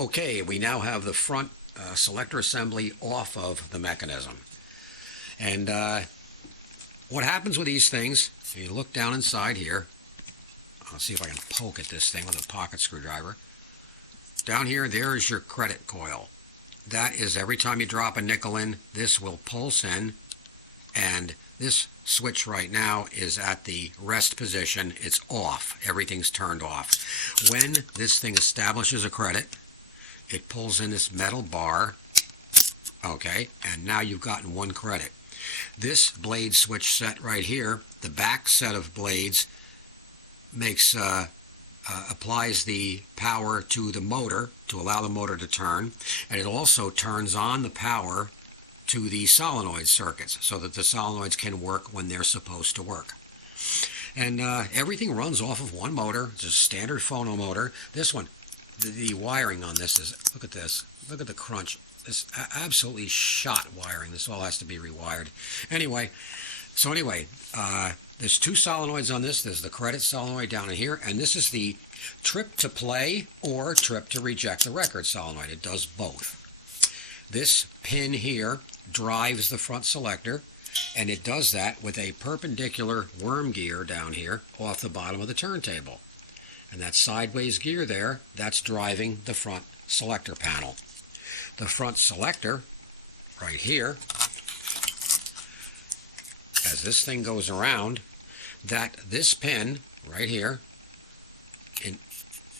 Okay, we now have the front selector assembly off of the mechanism. And what happens with these things, if you look down inside here, I'll see if I can poke at this thing with a pocket screwdriver. Down here, there is your credit coil. That is, every time you drop a nickel in, this will pulse in, and this switch right now is at the rest position. It's off. Everything's turned off. When this thing establishes a credit, it pulls in this metal bar, okay, and now you've gotten one credit. This blade switch set right here, the back set of blades, makes applies the power to the motor to allow the motor to turn, and it also turns on the power to the solenoid circuits so that the solenoids can work when they're supposed to work. And everything runs off of one motor. It's a standard phono motor. This one, the wiring on this is, look at this, look at the crunch. This absolutely shot wiring. This all has to be rewired. Anyway, there's two solenoids on this. There's the credit solenoid down in here, and this is the trip to play or trip to reject the record solenoid. It does both. This pin here drives the front selector, and it does that with a perpendicular worm gear down here off the bottom of the turntable. And that sideways gear there, that's driving the front selector panel. The front selector, right here, as this thing goes around, this pin right here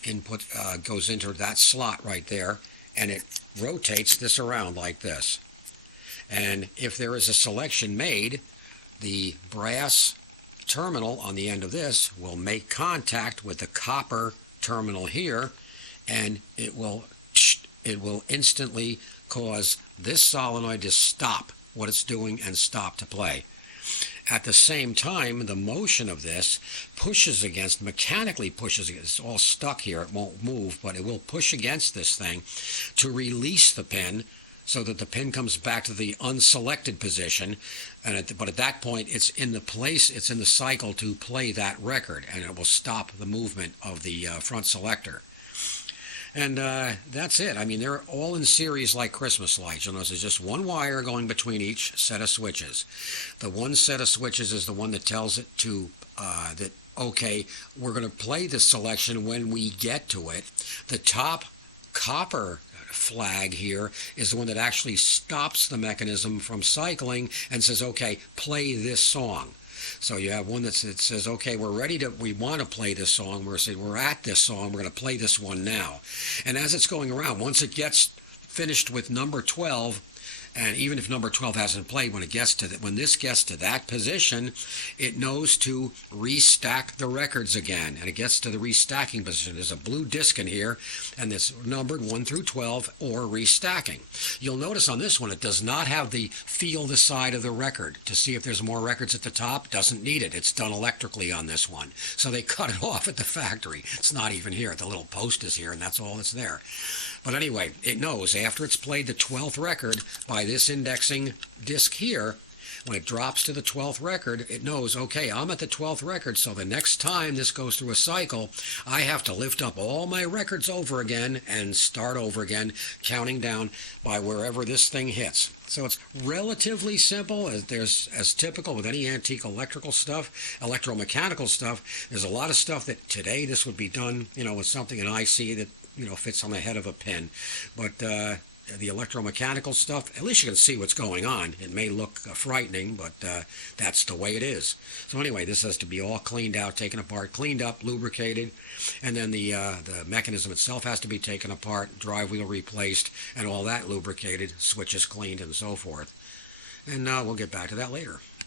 input goes into that slot right there, and it rotates this around like this. And if there is a selection made, the brass terminal on the end of this will make contact with the copper terminal here, and it will instantly cause this solenoid to stop what it's doing and stop to play. At the same time, the motion of this mechanically pushes against, it's all stuck here, it won't move, but it will push against this thing to release the pin so that the pin comes back to the unselected position. But at that point, it's in the cycle to play that record, and it will stop the movement of the front selector. And that's it. I mean, they're all in series like Christmas lights. You'll notice there's just one wire going between each set of switches. The one set of switches is the one that tells it to that, okay, we're going to play this selection when we get to it. The top copper flag here is the one that actually stops the mechanism from cycling and says, okay, play this song. So you have one that says, okay, we want to play this song. We're at this song. We're going to play this one now. And as it's going around, once it gets finished with number 12, and even if number 12 hasn't played, when this gets to that position, it knows to restack the records again. And it gets to the restacking position. There's a blue disc in here, and it's numbered 1 through 12 or restacking. You'll notice on this one, it does not have the feel the side of the record to see if there's more records at the top. Doesn't need it. It's done electrically on this one. So they cut it off at the factory. It's not even here. The little post is here, and that's all that's there. But anyway, it knows after it's played the 12th record by this indexing disc here, when it drops to the 12th record, it knows, okay, I'm at the 12th record, so the next time this goes through a cycle, I have to lift up all my records over again and start over again, counting down by wherever this thing hits. So it's relatively simple, as typical with any antique electrical stuff, electromechanical stuff. There's a lot of stuff that today this would be done, with something, an IC that fits on the head of a pin. But the electromechanical stuff, at least you can see what's going on. It may look frightening, but that's the way it is. So anyway, this has to be all cleaned out, taken apart, cleaned up, lubricated, and then the mechanism itself has to be taken apart, drive wheel replaced, and all that lubricated, switches cleaned, and so forth. And we'll get back to that later.